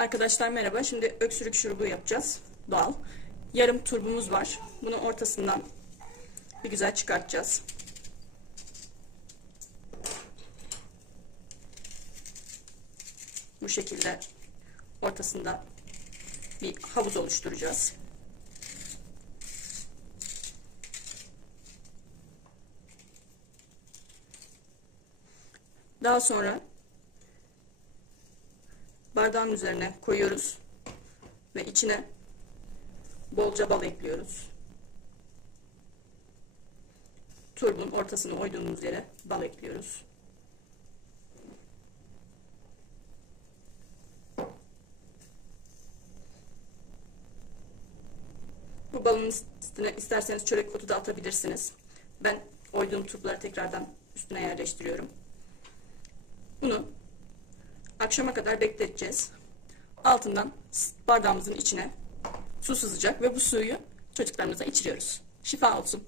Arkadaşlar merhaba. Şimdi öksürük şurubu yapacağız. Doğal. Yarım turbumuz var. Bunu ortasından bir güzel çıkartacağız. Bu şekilde ortasında bir havuz oluşturacağız. Daha sonra bardağın üzerine koyuyoruz ve içine bolca bal ekliyoruz. Turbun ortasını oyduğumuz yere bal ekliyoruz. Bu balın üstüne isterseniz çörek otu da atabilirsiniz. Ben oyduğum turpları tekrardan üstüne yerleştiriyorum. Bunu akşama kadar bekleteceğiz. Altından bardağımızın içine su sızacak ve bu suyu çocuklarımıza içiriyoruz. Şifa olsun.